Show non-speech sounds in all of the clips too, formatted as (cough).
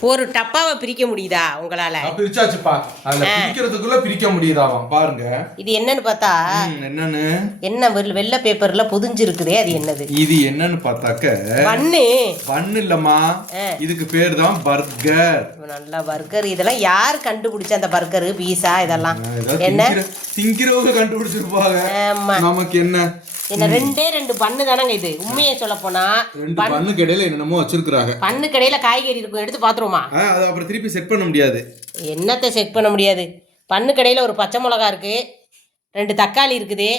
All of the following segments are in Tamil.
ஒரு டப்பாவை பிரிக்க முடியுதா உங்களால? பிரிச்சாச்சுப்பா. அதுல பிரிக்கிறதுக்குள்ள பிரிக்க முடியுதாவாம் பாருங்க. இது என்னன்னு பார்த்தா என்னன்னு? என்ன வெள்ள- வெள்ளை பேப்பர்ல புதிஞ்சிருக்குதே அது என்னது? இது என்னன்னு பார்த்தாக்க பண்ணு பண்ணு இல்லம்மா. இதுக்கு பேர் தான் பர்கர். நல்லா பர்கர். இதெல்லாம் யார் கண்டுபிடிச்ச அந்த பர்கர் பீஸா இதெல்லாம்? என்ன? திங்கிறவங்க கண்டுபிடிச்சிருப்பாங்க. நமக்கு என்ன? என்ன ரெண்டே ரெண்டு பண்ணு தானங்க இது. உண்மையை சொல்ல போனா ரெண்டு பண்ணுக்கு இடையில என்னென்னமோ வச்சிருக்கிறாங்க. பண்ணு கடையில காய்கறி இருக்கும் எடுத்து பாத்துருவோமா? அது அப்புறம் திருப்பி செட் பண்ண முடியாது. என்னத்தை செக் பண்ண முடியாது? பண்ணு கடையில் ஒரு பச்சை மிளகா இருக்கு ரெண்டு தக்காளி இருக்குது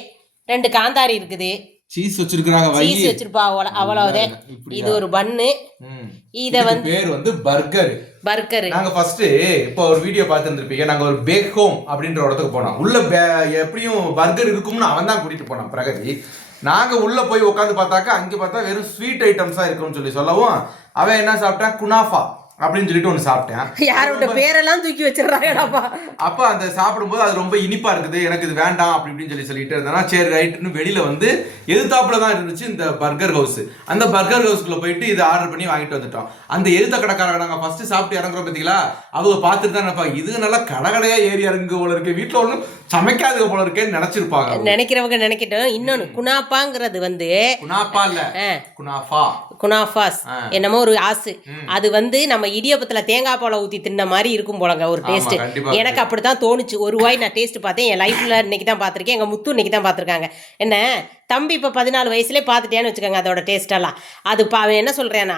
ரெண்டு காந்தாரி இருக்குது. சீஸ் வச்சிருக்கிறாங்க வை சீஸ் வச்சிருப்பா அவ்வளோ அவ்வளோதான் இது ஒரு பண்ணு. ம். இத இதுக்கு பேர் வந்து பர்கர் பர்கரு நாங்க ஃபர்ஸ்ட் இப்போ ஒரு வீடியோ பார்த்துருந்துருப்பீங்க நாங்க ஒரு பேக் ஹோம் அப்படின்ற இடத்துக்கு போனோம். உள்ள எப்படியும் பர்கர் இருக்கும்னு அவன் தான் கூட்டிட்டு போனான் பிரகதி. நாங்க உள்ள போய் உட்காந்து பார்த்தாக்கா அங்க பார்த்தா வெறும் ஸ்வீட் ஐட்டம்ஸா இருக்கும்னு சொல்லி சொல்லவும் அவன் என்ன சாப்பிட்டான்? குனாஃபா. அப்படின்னு சொல்லிட்டு ஒன்று சாப்பிட்டேன். (laughs) யாரோட பேரெல்லாம் தூக்கி வச்சிடுறாங்கடாப்பா. அப்போ அந்த சாப்பிடும்போது அது ரொம்ப இனிப்பா இருக்குது எனக்கு இது வேண்டாம் அப்படி இப்படின்னு சொல்லி சொல்லிட்டு இருந்தானா சரி ரைட்டுன்னு வெளியில வந்து எதிர்த்தாப்புல தான் இருந்துச்சு இந்த பர்கர் ஹவுஸ் அந்த பர்கர் ஹவுஸ்க்குள்ள போயிட்டு இதை ஆர்டர் பண்ணி வாங்கிட்டு வந்துட்டோம். அந்த எழுத்த கடைக்காரங்க நாங்க ஃபர்ஸ்ட் சாப்பிட்டு இறங்குறோம் பார்த்தீங்களா அவங்க பார்த்துட்டு தான் நினைப்பாங்க இது நல்லா கடகடையா ஏறி இறங்கு போல இருக்கு வீட்டில் ஒன்றும் சமைக்காதுக போல இருக்கேன்னு நினைச்சிருப்பாங்க. நினைக்கிறவங்க நினைக்கட்டும். இன்னொன்னு குனாப்பாங்கிறது வந்து குனாப்பா இல்ல ஆ. குனாஃபா குனாஃபாஸ் என்னமோ ஒரு ஆசு. அது வந்து நம்ம இடியப்பத்துல தேங்காய் பாலை ஊத்தி தின்ன மாதிரி இருக்கும் போலங்க ஒரு டேஸ்ட் எனக்கு அப்படித்தான் தோணுச்சு. ஒரு வாய் நான் டேஸ்ட் பார்த்தேன் என் லைஃப்ல இன்னைக்கு தான் பார்த்துருக்கேன் எங்க முத்து இன்னைக்கு தான் பார்த்துருக்காங்க. என்ன? தம்பி இப்போ பதினாலு வயசுலேயே பார்த்துட்டேன்னு வச்சுக்கோங்க அதோட டேஸ்டெல்லாம் அது பா என்ன சொல்றேன்னா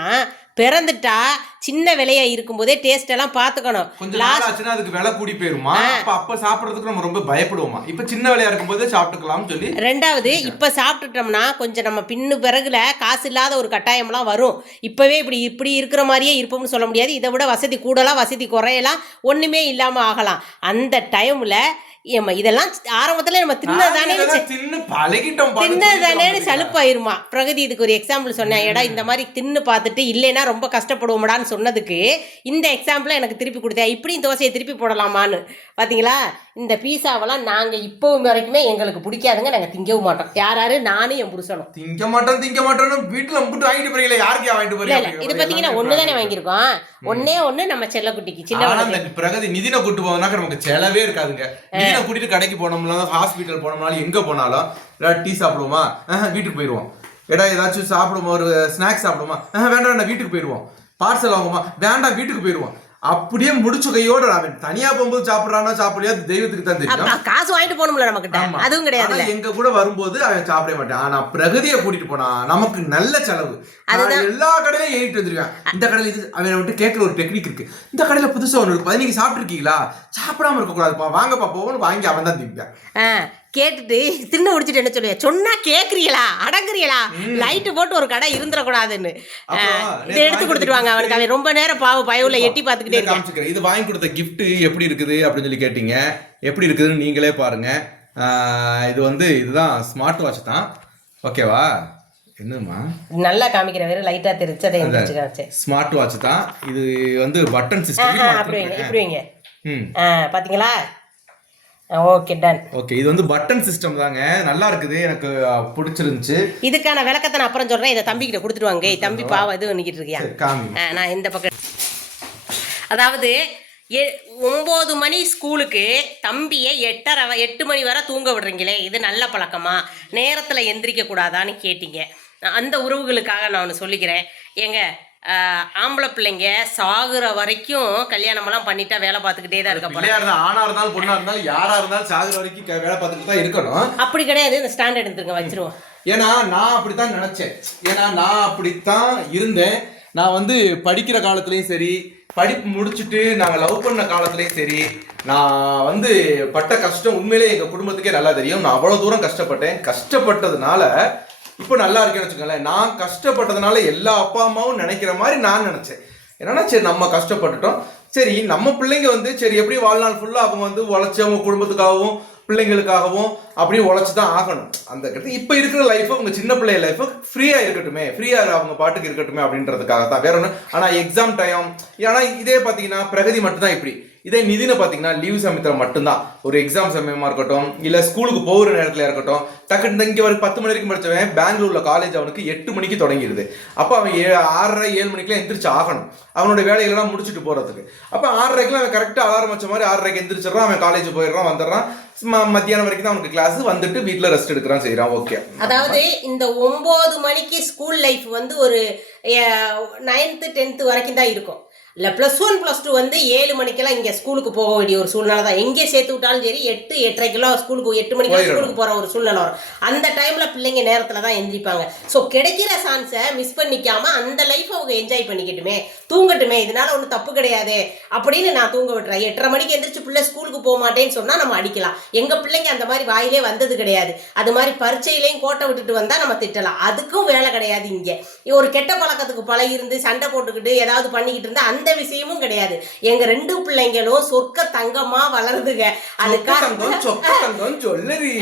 பிறந்துட்டா சின்ன விலையா இருக்கும்போதே டேஸ்ட் எல்லாம் பார்த்துக்கணும். கொஞ்சம் நாள் ஆச்சுன்னா அதுக்கு விலை கூடி போயிருமா? அப்ப அப்ப சாப்பிடுறதுக்கு நம்ம ரொம்ப பயப்படுவோமா? இப்ப சின்ன விலையா இருக்கும்போது சாப்பிட்டுக்கலாம்னு சொல்லி. ரெண்டாவது இப்போ சாப்பிட்டுட்டோம்னா கொஞ்சம் நம்ம பின்னு பிறகுல காசு இல்லாத ஒரு கட்டாயம்லாம் வரும். இப்போவே இப்படி இப்படி இருக்கிற மாதிரியே இருப்போம்னு சொல்ல முடியாது. இதை விட வசதி கூடலாம் வசதி குறையலாம் ஒன்றுமே இல்லாமல் ஆகலாம். அந்த டைமில் இதெல்லாம் ஆரம்பத்தில் நம்ம தின்னதானே தின்னு பழகிட்டோம் புரியுதா? சலுப்பாயிருமா. பிரகதி இதுக்கு ஒரு எக்ஸாம்பிள் சொன்னேன். ஏடா இந்த மாதிரி தின்னு பார்த்துட்டு இல்லைன்னா ரொம்ப கஷ்டப்படுவோம்டான்னு சொன்னதுக்கு இந்த எக்ஸாம்பிளை எனக்கு திருப்பி கொடுத்தேன். இப்படியும் தோசையை திருப்பி போடலாமான்னு. பார்த்தீங்களா இந்த பீஸாவெல்லாம் நாங்கள் இப்போவும் வரைக்குமே எங்களுக்கு பிடிக்காதுங்க. நாங்கள் திங்கவும் மாட்டோம். யார் யாரு? நானும் என் புருஷனும். திங்க மாட்டோம் திங்க மாட்டோம்னு வீட்டுல முட்டு வாங்கிட்டு போறீங்களா? யாருக்கு வாங்கிட்டு போறீங்க? இது பார்த்தீங்கன்னா ஒன்று தானே வாங்கியிருக்கோம். ஒன்னே ஒன்று நம்ம செல்லக்குட்டிக்கு சின்ன பிரகதி நிதினை கூட்டு போனாக்க நமக்கு செலவே இருக்காதுங்க. நிதினை கூட்டிட்டு கடைக்கு போனோம்னா ஹாஸ்பிட்டல் போனோம்னாலும் எங்க போனாலும் டீ சாப்பிடுவோமா? வீட்டுக்கு போயிடுவோம் ஏடா ஏதாச்சும் சாப்பிடுவோம்? ஒரு ஸ்நாக்ஸ் சாப்பிடுவோமா? வேண்டாம் வேண்டாம் வீட்டுக்கு போயிடுவோம் பார்சல் வாங்குவோமா? வேண்டாம் வீட்டுக்கு போயிடுவோம் அப்படியே முடிச்ச கையோட அவன் தனியா போகும்போது சாப்பிடுறானோ சாப்பிடலையா தெய்வத்துக்கு தான் தெரியும். காசு வாங்கிட்டு போகணும்ல ஆமா. அதுவும் கிடையாது எங்க கூட வரும்போது அவன் சாப்பிட மாட்டான். ஆனா பிரகதியை கூட்டிட்டு போனா நமக்கு நல்ல செலவு. எல்லா கடையிலும் ஏறிட்டு வந்துருவேன். இந்த கடையில இது அவனை விட்டு கேட்கற ஒரு டெக்னிக் இருக்கு. இந்த கடையில புதுசா ஒன்று இருக்கு. நீங்க சாப்பிட்டுருக்கீங்களா? சாப்பிடாம இருக்க கூடாதுப்பா வாங்கப்பா போவோம்னு வாங்கி அவன் தான் திப்பான் கேட்டுட்டு தின்னு முடிச்சுட்டு என்ன சொல்லுவேன் சொன்னா கேக்குறீங்களா? அடங்குறீங்களா? லைட்டு போட்டு ஒரு கடை இருந்துடக்கூடாதுன்னு. இதை எடுத்து கொடுத்துட்டு வாங்க அவனுக்கு. அவன் ரொம்ப நேரம் பாவ பயவுல எட்டி பார்த்துக்கிட்டே இருக்கான். இது வாங்கி கொடுத்த gift எப்படி இருக்குது அப்படின்னு சொல்லி கேட்டீங்க. எப்படி இருக்குதுன்னு நீங்களே பாருங்க. இது வந்து இதுதான் ஸ்மார்ட் வாட்ச் தான். ஓகேவா என்னம்மா? நல்லா காமிக்கிற வேற லைட்டா எந்திரிச்சு காமிச்சேன். ஸ்மார்ட் வாட்ச் தான். இது வந்து பட்டன் சிஸ்டம் அப்படி வைங்க இப்படி வைங்க ம். பாத்தீங்களா? ஓகே டன் ஓகே இது வந்து பட்டன் சிஸ்டம் தாங்க. நல்லா இருக்குது. எனக்கு பிடிச்சிருந்துச்சு. இதுக்கான விளக்கத்தை நான் அப்புறம் சொல்றேன். இதை தம்பி கிட்ட கொடுத்துட்டு வாங்க தம்பி பாவம் இது பண்ணிக்கிட்டு இருக்கியா? நான் இந்த பக்கம். அதாவது எ ஒம்பது மணி ஸ்கூலுக்கு தம்பியை எட்டரை எட்டு மணி வரை தூங்க விடுறீங்களே? இது நல்ல பழக்கமா? நேரத்தில் எந்திரிக்க கூடாதான்னு கேட்டீங்க. அந்த உறவுகளுக்காக நான் ஒன்று சொல்லிக்கிறேன். ஏங்க ஆ, ஆம்பளை பிள்ளைங்க சாகுற வரைக்கும் கல்யாணமெல்லாம் பண்ணிட்டா வேலை பார்த்துக்கிட்டே தான் இருக்க போறாங்க ஆணா இருந்தாலும் பொண்ணா இருந்தாலும் யாரா இருந்தாலும் சாகுற வரைக்கும் வேலை பார்த்துட்டு தான் இருக்கணும். அப்படி கிடையாது இந்த ஸ்டாண்டர்ட் எடுத்துருங்க வச்சிருவோம். ஏன்னா நான் அப்படித்தான் நினைச்சேன். ஏன்னா நான் அப்படித்தான் இருந்தேன். நான் வந்து படிக்கிற காலத்துலயும் சரி படிப்பு முடிச்சுட்டு நாங்கள் லவ் பண்ண காலத்துலயும் சரி நான் வந்து பட்ட கஷ்டம் உண்மையிலே எங்க குடும்பத்துக்கே நல்லா தெரியும். நான் அவ்வளவு தூரம் கஷ்டப்பட்டேன். கஷ்டப்பட்டதுனால இப்போ நல்லா இருக்கேன்னு வச்சுக்கோங்களேன். நான் கஷ்டப்பட்டதுனால எல்லா அப்பா அம்மாவும் நினைக்கிற மாதிரி நான் நினச்சேன். என்னன்னா சரி நம்ம கஷ்டப்பட்டுட்டோம். சரி நம்ம பிள்ளைங்க வந்து சரி எப்படி வாழ்நாள் ஃபுல்லாக அவங்க வந்து உழைச்சி அவங்க குடும்பத்துக்காகவும் பிள்ளைங்களுக்காகவும் அப்படியே உழைச்சி தான் ஆகணும். அந்த கட்டத்தில் இப்போ இருக்கிற லைஃப் அவங்க சின்ன பிள்ளை லைஃப் ஃப்ரீயாக இருக்கட்டுமே. ஃப்ரீயாக அவங்க பாட்டுக்கு இருக்கட்டுமே அப்படின்றதுக்காக தான் வேற ஒன்று ஆனால் எக்ஸாம் டைம் ஏன்னா இதே பார்த்தீங்கன்னா பிரகதி மட்டும்தான் இப்படி. இதே நிதினு பார்த்தீங்கன்னா லீவ் சமயத்தில் மட்டும்தான். ஒரு எக்ஸாம் சமயமாக இருக்கட்டும் இல்லை ஸ்கூலுக்கு போகிற நேரத்தில் இருக்கட்டும் டக்குன்னு இங்கே ஒரு பத்து மணி வரைக்கும் படித்தவன் பெங்களூரில் காலேஜ் அவனுக்கு எட்டு மணிக்கு தொடங்கிடுது அப்போ அவன் ஏ ஆறரை ஏழு மணிக்கெல்லாம் எந்திரிச்சு ஆகணும். அவனோட வேலைகளெல்லாம் முடிச்சுட்டு போகிறதுக்கு அப்போ ஆறரைக்கெல்லாம் அவன் கரெக்டாக அலாரம் வச்ச மாதிரி ஆறரைக்கு எந்திரிச்சிடறான் அவன் காலேஜ் போயிடுறான் வந்துடுறான். மத்தியானம் வரைக்கும் தான் அவனுக்கு கிளாஸ் வந்துட்டு வீட்டில் ரெஸ்ட் எடுக்கிறான் செய்கிறான் ஓகே அதாவது இந்த ஒன்பது மணிக்கு ஸ்கூல் லைஃப் வந்து ஒரு நைன்த்து டென்த்து வரைக்கும் தான் இருக்கும். இல்லை ப்ளஸ் ஒன் ப்ளஸ் டூ வந்து ஏழு மணிக்கெல்லாம் இங்கே ஸ்கூலுக்கு போக வேண்டிய ஒரு சூழ்நிலை தான். எங்கே சேர்த்து விட்டாலும் சரி எட்டு எட்டரைக்கெல்லாம் ஸ்கூலுக்கு எட்டு மணிக்கெல்லாம். ஸ்கூலுக்கு போகிற ஒரு சூழ்நிலை வரும். அந்த டைமில் பிள்ளைங்க நேரத்தில் தான் எந்திரிப்பாங்க. ஸோ கிடைக்கிற சான்ஸை மிஸ் பண்ணிக்காம அந்த லைஃப்பை அவங்க என்ஜாய் பண்ணிக்கட்டுமே. தூங்கட்டுமே இதனால ஒன்றும் தப்பு கிடையாது அப்படின்னு நான் தூங்க விட்டுறேன். எட்டரை மணிக்கு எந்திரிச்சு பிள்ளை ஸ்கூலுக்கு போக மாட்டேன்னு சொன்னால் நம்ம அடிக்கலாம். எங்கள் பிள்ளைங்க அந்த மாதிரி வாயிலே வந்தது கிடையாது. அது மாதிரி பரீட்சையிலையும் கோட்டை விட்டுட்டு வந்தால் நம்ம திட்டலாம். அதுக்கும் வேலை கிடையாது இங்கே. ஒரு கெட்ட பழக்கத்துக்கு பழகிருந்து சண்டை போட்டுக்கிட்டு ஏதாவது பண்ணிக்கிட்டு இருந்தா அந்த விஷயமும் கிடையாது. எங்க ரெண்டு பிள்ளைங்களும் சொர்க்க தங்கமா வளருதுங்க. அதுக்காக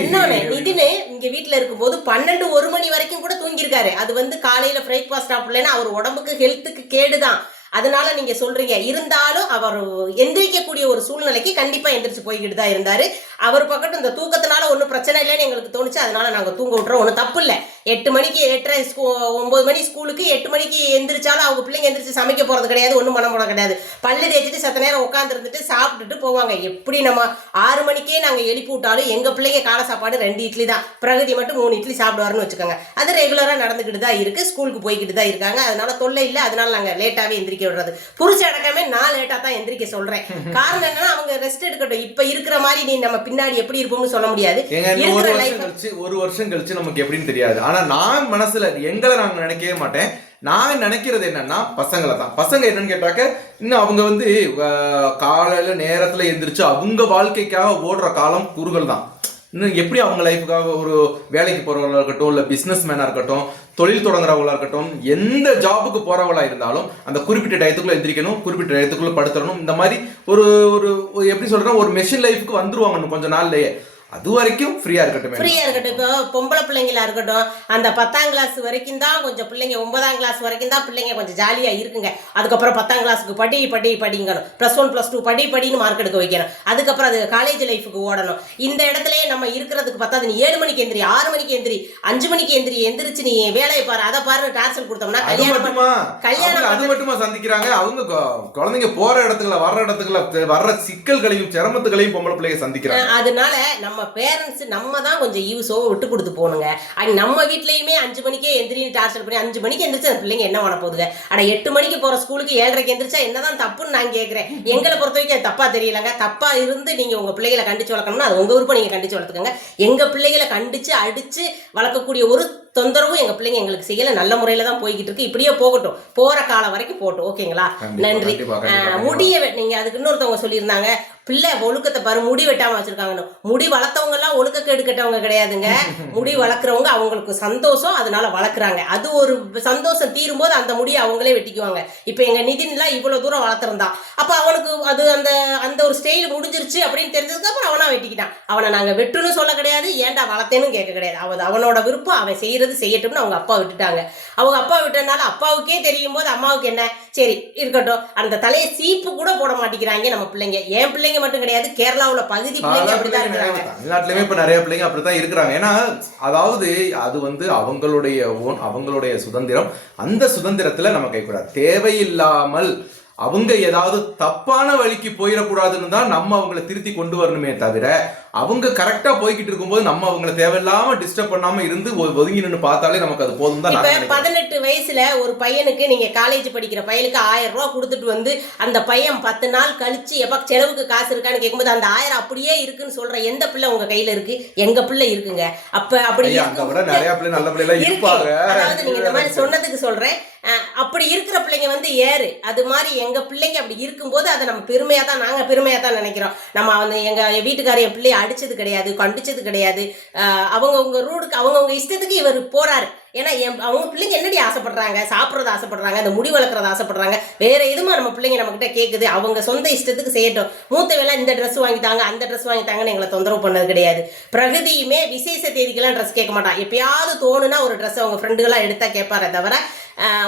இன்னொன்னு நிதினு இங்க வீட்ல இருக்கும்போது பன்னெண்டு ஒரு மணி வரைக்கும் கூட தூங்கியிருக்காரு. அது வந்து காலையில பிரேக்ஃபாஸ்ட் சாப்பிடலன்னா அவர் உடம்புக்கு ஹெல்த்துக்கு கேடுதான். அதனால நீங்க சொல்றீங்க. இருந்தாலும் அவர் எந்திரிக்கக்கூடிய ஒரு சூழ்நிலைக்கு கண்டிப்பா எந்திரிச்சு போய்கிட்டு தான் இருந்தாரு. அவர் பக்கத்து இந்த தூக்கத்தினால ஒன்றும் பிரச்சனை இல்லைன்னு எங்களுக்கு தோணுச்சு. அதனால நாங்க தூங்க விட்டுறோம். ஒன்றும் தப்பு இல்லை. எட்டு மணிக்கு எட்டரை ஸ்கூ ஒன்பது மணி ஸ்கூலுக்கு எட்டு மணிக்கு எந்திரிச்சாலும் அவங்க பிள்ளைங்க எந்திரிச்சு சமைக்க போறது கிடையாது ஒன்றும் பண்ண போறது கிடையாது. பல்லு தேய்ச்சிட்டு சத்த நேரம் உட்காந்துருந்துட்டு சாப்பிட்டுட்டு போவாங்க. எப்படி நம்ம ஆறு மணிக்கே நாங்கள் எழுப்பி விட்டாலும் எங்கள் பிள்ளைங்க காலை சாப்பாடு ரெண்டு இட்லி தான். பிரகதி மட்டும் மூணு இட்லி சாப்பிடுவாருன்னு வச்சுக்கோங்க. அது ரெகுலராக நடந்துக்கிட்டு தான் இருக்குது ஸ்கூலுக்கு போய்கிட்டு தான் இருக்காங்க. அதனால தொல்லை இல்லை. அதனால நாங்கள் லேட்டாகவே எந்திரிக்க விடுறது. புரிச்ச அடக்கமே நான் லேட்டாக தான் எந்திரிக்க சொல்கிறேன் காரணம் என்னன்னா அவங்க ரெஸ்ட் எடுக்கட்டும். இப்போ இருக்கிற மாதிரி நீ நம்ம பின்னாடி எப்படி இருப்போம்னு சொல்ல முடியாது. ஒரு வருஷம் கழிச்சு நமக்கு எப்படின்னு தெரியாது. ஆனால் நான் மனசில் எங்களை நாங்கள் நினைக்கவே மாட்டேன். நான் நினைக்கிறது என்னன்னா பசங்களை தான். பசங்க என்னன்னு கேட்டாக்க இன்னும் அவங்க வந்து காலையில் நேரத்தில் நேரத்துல எந்திரிச்சு அவங்க வாழ்க்கைக்காக ஓடுற காலம் குறுகல் தான். இன்னும் எப்படி அவங்க லைஃபுக்காக ஒரு வேலைக்கு போகிறவங்களா இருக்கட்டும் இல்லை பிஸ்னஸ் மேனாக இருக்கட்டும் தொழில் தொடங்குறவங்களா இருக்கட்டும் எந்த ஜாபுக்கு போகிறவங்களா இருந்தாலும் அந்த குறிப்பிட்ட டயத்துக்குள்ளே எந்திரிக்கணும் குறிப்பிட்ட டயத்துக்குள்ளே படுத்துறணும் இந்த மாதிரி ஒரு ஒரு ஒரு எப்படி சொல்கிறேன்னா ஒரு மெஷின் லைஃபுக்கு வந்துருவாங்க இன்னும் கொஞ்ச அது வரைக்கும் ஃப்ரீயா இருக்கட்டும். ஃப்ரீயாக இருக்கட்டும். இப்போ பொம்பளை பிள்ளைங்களா இருக்கட்டும் அந்த பத்தாம் கிளாஸ் வரைக்கும் தான் கொஞ்சம் பிள்ளைங்க ஒன்பதாம் கிளாஸ் வரைக்கும் தான் பிள்ளைங்க கொஞ்சம் ஜாலியாக இருக்குங்க. அதுக்கப்புறம் பத்தாம் கிளாஸுக்கு படி படி படிங்கணும். ப்ளஸ் ஒன் ப்ளஸ் டூ படி படின்னு மார்க் எடுக்க வைக்கணும். அதுக்கப்புறம் அது காலேஜ் லைஃபுக்கு ஓடணும். இந்த இடத்துலயே நம்ம இருக்கிறதுக்கு பத்தாது. நீ ஏழு மணிக்கு எந்திரி ஆறு மணிக்கு எந்திரி அஞ்சு மணிக்கு எந்திரி எந்திரிச்சு நீ வேலையை பாரு. அதை பாரு டார்ச்சல் கொடுத்தோம்னா கல்யாணம் கல்யாணம் அது மட்டுமா சந்திக்கிறாங்க? அவங்க குழந்தைங்க போற இடத்துக்குள்ள வர்ற இடத்துக்குள்ள வர்ற சிக்கல்களையும் சிரமத்துகளையும் பொம்பளை பிள்ளைங்க சந்திக்கிறாங்க. அதனால நம்ம பேரண்ட்ஸ் நம்ம தான் கொஞ்சம் ஈவ்ஸோவை விட்டு கொடுத்து போகணுங்க. அண்ட் நம்ம வீட்லேயுமே அஞ்சு மணிக்கே எந்திரின்னு டார்ச்சர் பண்ணி அஞ்சு மணிக்கு எந்திரிச்சு அந்த பிள்ளைங்க என்ன பண்ண போகுதுங்க? ஆனால் எட்டு மணிக்கு போகிற ஸ்கூலுக்கு ஏழரைக்கு எந்திரிச்சா என்னதான் தப்புன்னு நான் கேட்குறேன் எங்களை பொறுத்த வரைக்கும் அது தப்பாக தெரியலங்க. தப்பாக இருந்து நீங்கள் உங்க பிள்ளைகளை கண்டிச்சு வளர்க்கணும்னா அது உங்கள் விருப்பம் நீங்கள் கண்டிச்சு வளர்த்துக்கோங்க. எங்கள் பிள்ளைகளை கண்டிச்சு அடிச்சு வளர்க்கக்கூடிய ஒரு தொந்தரவும் எங்க பிள்ளைங்க எங்களுக்கு செய்யல. நல்ல முறையில தான் போய்கிட்டு இருக்கு. இப்படியே போகட்டும். போற காலம் வரைக்கும் போகட்டும். ஓகேங்களா? நன்றி. முடிய நீங்க அதுக்கு இன்னொருத்தவங்க சொல்லியிருந்தாங்க. பிள்ளை ஒழுக்கத்தை பாரு முடி வெட்டாம வச்சிருக்காங்கன்னு. முடி வளர்த்தவங்க எல்லாம் ஒழுக்கக்கேடு கெட்டவங்க கிடையாதுங்க. (laughs) முடி வளர்க்குறவங்க அவங்களுக்கு சந்தோஷம் அதனால வளர்க்குறாங்க. அது ஒரு சந்தோஷம் தீரும் போது அந்த முடியை அவங்களே வெட்டிக்குவாங்க. இப்போ எங்க நிதின்லாம் இவ்வளவு தூரம் வளர்த்துருந்தான் அப்போ அவனுக்கு அது அந்த அந்த ஒரு ஸ்டைல் முடிஞ்சிருச்சு அப்படின்னு தெரிஞ்சதுக்கு அப்புறம் அவனா வெட்டிக்கிட்டான். அவனை நாங்க வெட்டுன்னு சொல்ல கிடையாது ஏன்டா வளர்த்தேன்னு கேட்க கிடையாது. அவன் அவனோட விருப்பம் அவன் செய்யறது செய்யட்டும்னு அவங்க அப்பா விட்டுட்டாங்க. அவங்க அப்பா விட்டனால அப்பாவுக்கே தெரியும் போது அம்மாவுக்கு என்ன? சரி இருக்கட்டும். அந்த தலையை சீப்பு கூட போட மாட்டேங்கிறாங்க நம்ம பிள்ளைங்க. என் பிள்ளைங்க மட்டும் கிடையாது கேரளாவுல பகுதி பிள்ளைங்க அப்படிதான் இருக்கிறாங்க. தமிழ்நாட்டிலுமே இப்ப நிறைய பிள்ளைங்க அப்படித்தான் இருக்கிறாங்க. ஏன்னா அதாவது அது வந்து அவங்களுடைய ஓன் அவங்களுடைய சுதந்திரம். அந்த சுதந்திரத்துல நம்ம கைக்கூடாது தேவையில்லாமல் அவங்க ஏதாவது தப்பான வழிக்கு போயிடக்கூடாதுன்னு தான் நம்ம அவங்கள திருத்தி கொண்டு வரணுமே தவிர அவங்க கரெக்டா போய்கிட்டு இருக்கும்போது நம்ம அவங்கள தேவையில்லாம டிஸ்டர்ப் பண்ணாம இருந்து ஒதுங்கி நின்று பார்த்தாலே நமக்கு அது போதும் தான். பதினெட்டு வயசுல ஒரு பையனுக்கு நீங்க காலேஜ் படிக்கிற பையனுக்கு ஆயிரம் ரூபாய் கொடுத்துட்டு வந்து அந்த பையன் பத்து நாள் கழிச்சு எப்ப செலவுக்கு காசு இருக்கான்னு கேட்கும்போது அந்த ஆயிரம் அப்படியே இருக்குன்னு சொல்ற எந்த பிள்ளை உங்க கையில இருக்கு? எங்க பிள்ளை இருக்குங்க. அப்ப அப்படி நிறைய பிள்ளை நல்ல பிள்ளை அதாவது நீங்க இந்த மாதிரி சொன்னதுக்கு சொல்றேன். அப்படி இருக்கிற பிள்ளைங்க வந்து ஏறு. அது மாதிரி எங்கள் பிள்ளைங்க அப்படி இருக்கும்போது அதை நம்ம பெருமையாக தான் நாங்கள் பெருமையாக தான் நினைக்கிறோம். நம்ம வந்து எங்கள் வீட்டுக்காரர் என் பிள்ளைய அடித்தது கிடையாது கண்டிச்சது கிடையாது. அவங்கவுங்க ரூடுக்கு அவங்கவுங்க இஷ்டத்துக்கு இவர் போகிறாரு ஏன்னா என் அவங்க பிள்ளைங்க என்னடி ஆசைப்படுறாங்க? சாப்பிட்றது ஆசைப்படுறாங்க அந்த முடி வளர்க்குறது ஆசைப்படுறாங்க. வேறு எதுமா நம்ம பிள்ளைங்க நம்மக்கிட்ட கேட்குது அவங்க சொந்த இஷ்டத்துக்கு செய்யட்டும். மூத்த வேலை இந்த ட்ரெஸ் வாங்கித்தாங்க அந்த ட்ரெஸ் வாங்கித்தாங்கன்னு எங்களை தொந்தரவு பண்ணது கிடையாது. பிரகதியுமே விசேஷ தேதிக்கெல்லாம் ட்ரெஸ் கேட்க மாட்டான். எப்பயாவது தோணுனா ஒரு ட்ரெஸ் அவங்க ஃப்ரெண்டுகளாக எடுத்தால் கேட்பாரே தவிர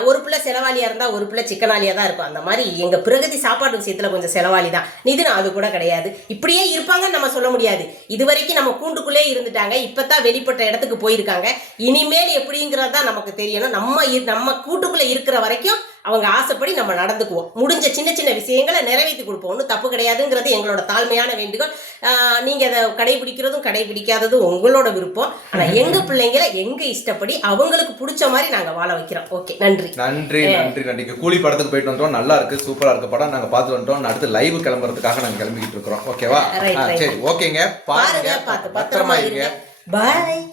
ஒரு பிள்ளை செலவாளியாக இருந்தால் ஒரு பிள்ளை சிக்கனாலியாக தான் இருக்கும். அந்த மாதிரி எங்கள் பிரகதி சாப்பாடு விஷயத்துல கொஞ்சம் செலவாளி தான். நிதின் அது கூட கிடையாது. இப்படியே இருப்பாங்கன்னு நம்ம சொல்ல முடியாது. இது வரைக்கும் நம்ம கூண்டுக்குள்ளே இருந்துட்டாங்க. இப்போ தான் வெளிப்பட்ட இடத்துக்கு போயிருக்காங்க. இனிமேல் எப்படிங்கிறது தான் நமக்கு தெரியணும். நம்ம இரு- நம்ம கூட்டுக்குள்ளே இருக்கிற வரைக்கும் அவங்க ஆசைப்படி நம்ம நடந்துக்குவோம். முடிஞ்ச சின்ன சின்ன விஷயங்களை நிறைவேற்றி கொடுப்போம் ஒன்றும் தப்பு கிடையாதுங்கிறது எங்களோட தாழ்மையான வேண்டுகோள். ஆஹ் நீங்க அதை கடைபிடிக்கிறதும் கடைபிடிக்காததும் உங்களோட விருப்பம். ஆனா (laughs) எங்க பிள்ளைங்களை எங்க இஷ்டப்படி அவங்களுக்கு பிடிச்ச மாதிரி நாங்க வாழ வைக்கிறோம். ஓகே நன்றி. நன்றி நன்றி நன்றி. கூலி படத்துக்கு போயிட்டு வந்தோம் நல்லா இருக்கு சூப்பரா இருக்கு படம். நாங்க பார்த்து வந்துட்டோம். அடுத்து லைவ் கிளம்புறதுக்காக நாங்க கிளம்பிக்கிட்டு இருக்கிறோம். ஓகேவா. சரி ஓகேங்க. பாருங்க. பாருங்க பார்த்து பத்திரமா இருங்க. பாய்